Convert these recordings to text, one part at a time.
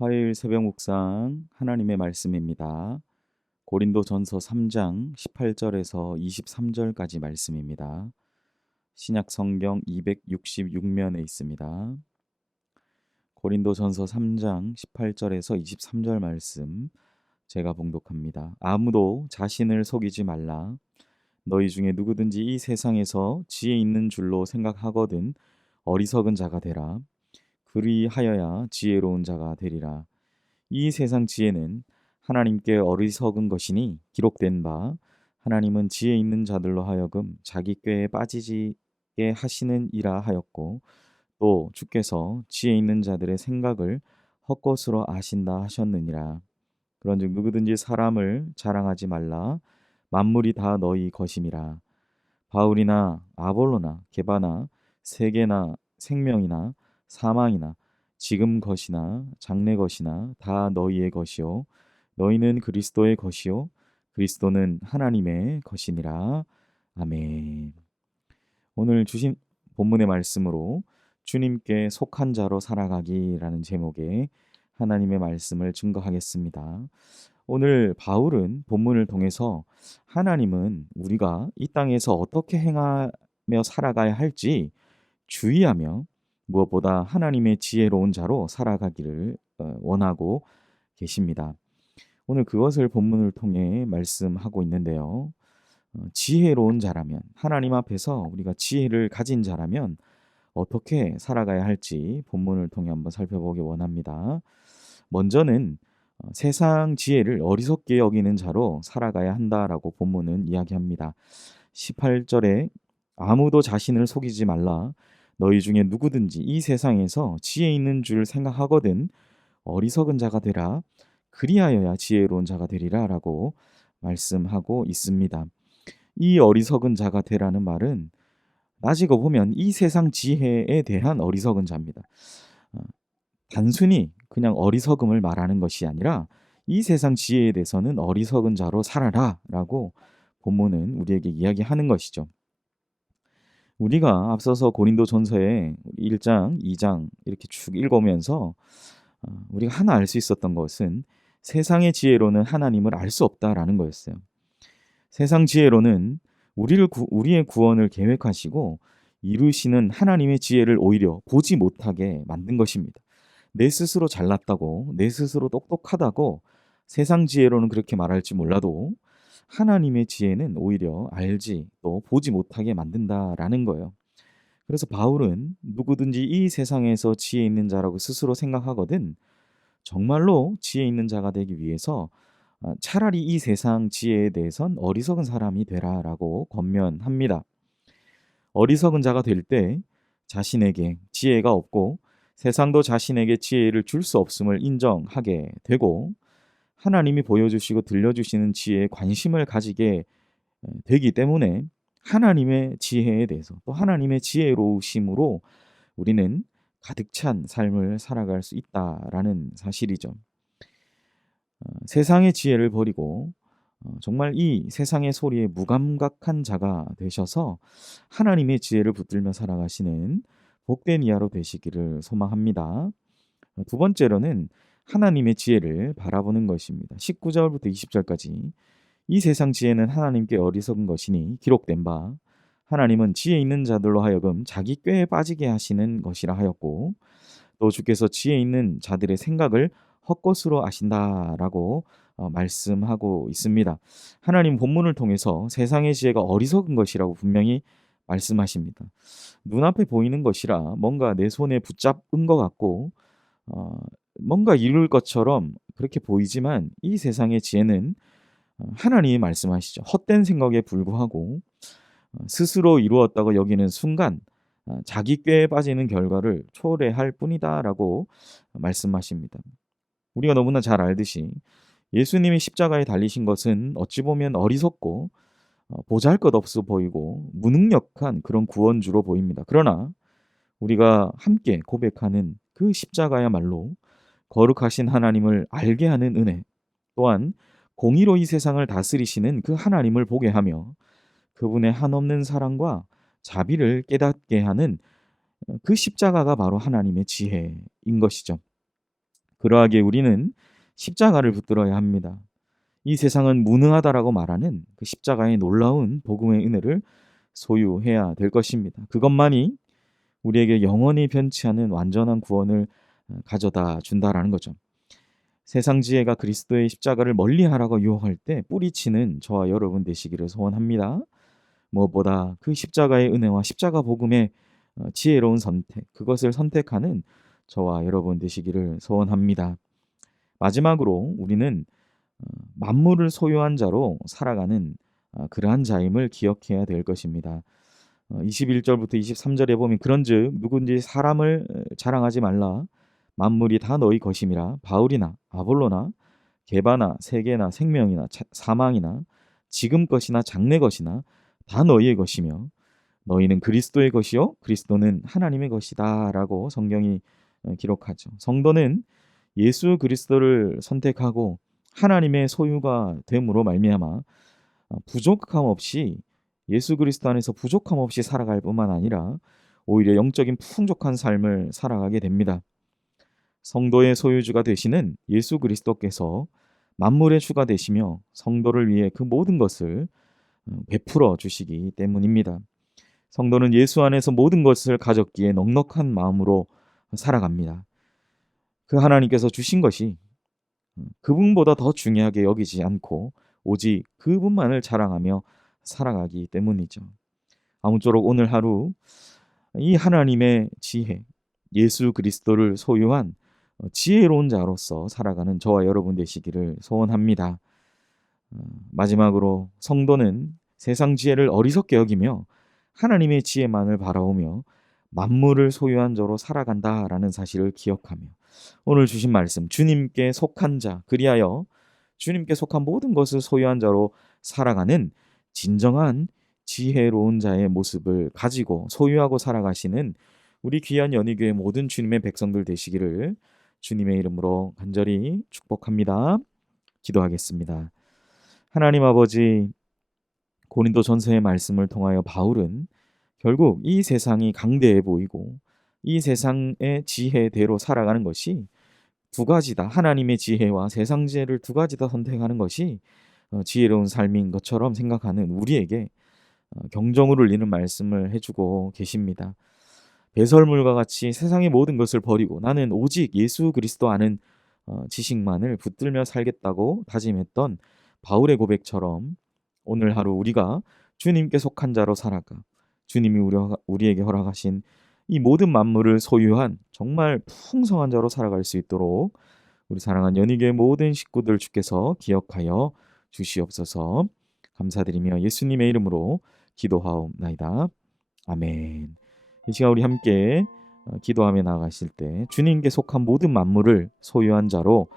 화요일 새벽 묵상 하나님의 말씀입니다. 고린도전서 3장 18절에서 23절까지 말씀입니다. 신약 성경 266면에 있습니다. 고린도전서 3장 18절에서 23절 말씀 제가 봉독합니다. 아무도 자신을 속이지 말라. 너희 중에 누구든지 이 세상에서 지혜 있는 줄로 생각하거든 어리석은 자가 되라. 그리하여야 지혜로운 자가 되리라. 이 세상 지혜는 하나님께 어리석은 것이니 기록된 바 하나님은 지혜 있는 자들로 하여금 자기 꾀에 빠지게 하시는 이라 하였고 또 주께서 지혜 있는 자들의 생각을 헛것으로 아신다 하셨느니라. 그런즉 누구든지 사람을 자랑하지 말라. 만물이 다 너희 것임이라. 바울이나 아볼로나 게바나 세계나 생명이나 사망이나 지금 것이나 장래 것이나 다 너희의 것이요 너희는 그리스도의 것이요 그리스도는 하나님의 것이니라. 아멘. 오늘 주신 본문의 말씀으로 주님께 속한 자로 살아가기라는 제목의 하나님의 말씀을 증거하겠습니다. 오늘 바울은 본문을 통해서 하나님은 우리가 이 땅에서 어떻게 행하며 살아가야 할지 주의하며 무엇보다 하나님의 지혜로운 자로 살아가기를 원하고 계십니다. 오늘 그것을 본문을 통해 말씀하고 있는데요. 지혜로운 자라면 하나님 앞에서 우리가 지혜를 가진 자라면 어떻게 살아가야 할지 본문을 통해 한번 살펴보기 원합니다. 먼저는 세상 지혜를 어리석게 여기는 자로 살아가야 한다라고 본문은 이야기합니다. 18절에 아무도 자신을 속이지 말라. 너희 중에 누구든지 이 세상에서 지혜 있는 줄 생각하거든 어리석은 자가 되라. 그리하여야 지혜로운 자가 되리라라고 말씀하고 있습니다. 이 어리석은 자가 되라는 말은 따지고 보면 이 세상 지혜에 대한 어리석은 자입니다. 어, 단순히 그냥 어리석음을 말하는 것이 아니라 이 세상 지혜에 대해서는 어리석은 자로 살아라라고 본문은 우리에게 이야기하는 것이죠. 우리가 앞서서 고린도전서의 1장, 2장 이렇게 쭉 읽으면서 우리가 하나 알 수 있었던 것은 세상의 지혜로는 하나님을 알 수 없다라는 거였어요. 세상 지혜로는 우리의 구원을 계획하시고 이루시는 하나님의 지혜를 오히려 보지 못하게 만든 것입니다. 내 스스로 잘났다고, 내 스스로 똑똑하다고 세상 지혜로는 그렇게 말할지 몰라도 하나님의 지혜는 오히려 알지 또 보지 못하게 만든다라는 거예요. 그래서 바울은 누구든지 이 세상에서 지혜 있는 자라고 스스로 생각하거든 정말로 지혜 있는 자가 되기 위해서 차라리 이 세상 지혜에 대해선 어리석은 사람이 되라라고 권면합니다. 어리석은 자가 될 때 자신에게 지혜가 없고 세상도 자신에게 지혜를 줄 수 없음을 인정하게 되고 하나님이 보여주시고 들려주시는 지혜에 관심을 가지게 되기 때문에 하나님의 지혜에 대해서 또 하나님의 지혜로우심으로 우리는 가득 찬 삶을 살아갈 수 있다라는 사실이죠. 세상의 지혜를 버리고 정말 이 세상의 소리에 무감각한 자가 되셔서 하나님의 지혜를 붙들며 살아가시는 복된 이하로 되시기를 소망합니다. 두 번째로는 하나님의 지혜를 바라보는 것입니다. 19절부터 20절까지 이 세상 지혜는 하나님께 어리석은 것이니 기록된 바 하나님은 지혜 있는 자들로 하여금 자기 꾀에 빠지게 하시는 것이라 하였고 또 주께서 지혜 있는 자들의 생각을 헛것으로 아신다라고 말씀하고 있습니다. 하나님 본문을 통해서 세상의 지혜가 어리석은 것이라고 분명히 말씀하십니다. 눈앞에 보이는 것이라 뭔가 내 손에 붙잡은 것 같고 어 뭔가 이룰 것처럼 그렇게 보이지만 이 세상의 지혜는 하나님이 말씀하시죠. 헛된 생각에 불구하고 스스로 이루었다고 여기는 순간 자기 꾀에 빠지는 결과를 초래할 뿐이다라고 말씀하십니다. 우리가 너무나 잘 알듯이 예수님이 십자가에 달리신 것은 어찌 보면 어리석고 보잘것없어 보이고 무능력한 그런 구원주로 보입니다. 그러나 우리가 함께 고백하는 그 십자가야말로 거룩하신 하나님을 알게 하는 은혜 또한 공의로 이 세상을 다스리시는 그 하나님을 보게 하며 그분의 한없는 사랑과 자비를 깨닫게 하는 그 십자가가 바로 하나님의 지혜인 것이죠. 그러하기에 우리는 십자가를 붙들어야 합니다. 이 세상은 무능하다라고 말하는 그 십자가의 놀라운 복음의 은혜를 소유해야 될 것입니다. 그것만이 우리에게 영원히 변치 않은 완전한 구원을 가져다 준다라는 거죠. 세상 지혜가 그리스도의 십자가를 멀리하라고 유혹할 때 뿌리치는 저와 여러분 되시기를 소원합니다. 무엇보다 그 십자가의 은혜와 십자가 복음의 지혜로운 선택, 그것을 선택하는 저와 여러분 되시기를 소원합니다. 마지막으로 우리는 만물을 소유한 자로 살아가는 그러한 자임을 기억해야 될 것입니다. 21절부터 23절에 보면 그런즉 누구든지 사람을 자랑하지 말라. 만물이 다 너희 것임이라. 바울이나 아볼로나 게바나 세계나 생명이나 사망이나 지금 것이나 장래 것이나 다 너희의 것이며 너희는 그리스도의 것이요 그리스도는 하나님의 것이다 라고 성경이 기록하죠. 성도는 예수 그리스도를 선택하고 하나님의 소유가 됨으로 말미암아 부족함 없이 예수 그리스도 안에서 부족함 없이 살아갈 뿐만 아니라 오히려 영적인 풍족한 삶을 살아가게 됩니다. 성도의 소유주가 되시는 예수 그리스도께서 만물의 주가 되시며 성도를 위해 그 모든 것을 베풀어 주시기 때문입니다. 성도는 예수 안에서 모든 것을 가졌기에 넉넉한 마음으로 살아갑니다. 그 하나님께서 주신 것이 그분보다 더 중요하게 여기지 않고 오직 그분만을 자랑하며 살아가기 때문이죠. 아무쪼록 오늘 하루 이 하나님의 지혜, 예수 그리스도를 소유한 지혜로운 자로서 살아가는 저와 여러분 되시기를 소원합니다. 마지막으로 성도는 세상 지혜를 어리석게 여기며 하나님의 지혜만을 바라오며 만물을 소유한 자로 살아간다라는 사실을 기억하며 오늘 주신 말씀 주님께 속한 자 그리하여 주님께 속한 모든 것을 소유한 자로 살아가는 진정한 지혜로운 자의 모습을 가지고 소유하고 살아가시는 우리 귀한 연희교회 모든 주님의 백성들 되시기를 주님의 이름으로 간절히 축복합니다. 기도하겠습니다. 하나님 아버지, 고린도전서의 말씀을 통하여 바울은 결국 이 세상이 강대해 보이고 이 세상의 지혜대로 살아가는 것이 두 가지다. 하나님의 지혜와 세상 지혜를 두 가지 다 선택하는 것이 지혜로운 삶인 것처럼 생각하는 우리에게 경종을 울리는 말씀을 해주고 계십니다. 배설물과 같이 세상의 모든 것을 버리고 나는 오직 예수 그리스도 아는 지식만을 붙들며 살겠다고 다짐했던 바울의 고백처럼 오늘 하루 우리가 주님께 속한 자로 살아가 주님이 우리에게 허락하신 이 모든 만물을 소유한 정말 풍성한 자로 살아갈 수 있도록 우리 사랑하는 연희교회 모든 식구들 주께서 기억하여 주시옵소서. 감사드리며 예수님의 이름으로 기도하옵나이다. 아멘. 이 시간 우리 함께 기도하며 나아가실 때 주님께 속한 모든 만물을 소유한 자로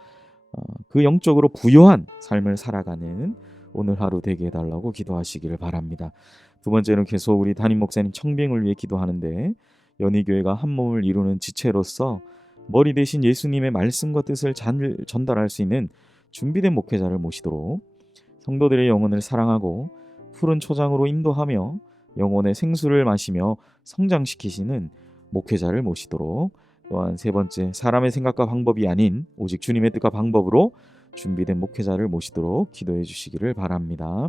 그 영적으로 부요한 삶을 살아가는 오늘 하루 되게 해달라고 기도하시기를 바랍니다. 두 번째는 계속 우리 담임 목사님 청빙을 위해 기도하는데 연희교회가 한 몸을 이루는 지체로서 머리 대신 예수님의 말씀과 뜻을 잘 전달할 수 있는 준비된 목회자를 모시도록 성도들의 영혼을 사랑하고 푸른 초장으로 인도하며 영혼의 생수를 마시며 성장시키시는 목회자를 모시도록 또한 세 번째 사람의 생각과 방법이 아닌 오직 주님의 뜻과 방법으로 준비된 목회자를 모시도록 기도해 주시기를 바랍니다.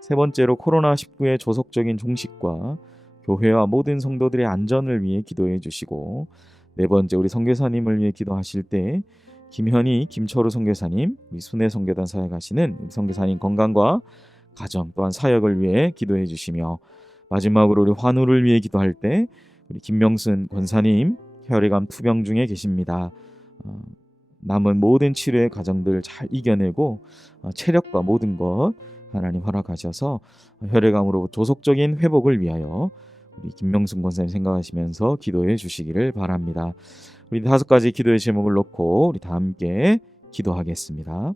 세 번째로 코로나19의 조속적인 종식과 교회와 모든 성도들의 안전을 위해 기도해 주시고 네 번째 우리 선교사님을 위해 기도하실 때 김현희, 김철우 선교사님, 우리 순회 선교단 사역하시는 우리 선교사님 건강과 가정 또한 사역을 위해 기도해 주시며 마지막으로 우리 환우를 위해 기도할 때 우리 김명순 권사님 혈액암 투병 중에 계십니다. 남은 모든 치료의 과정들 잘 이겨내고 체력과 모든 것 하나님 허락하셔서 혈액암으로 조속적인 회복을 위하여 우리 김명순 권사님 생각하시면서 기도해 주시기를 바랍니다. 우리 5가지 기도의 제목을 놓고 우리 다 함께 기도하겠습니다.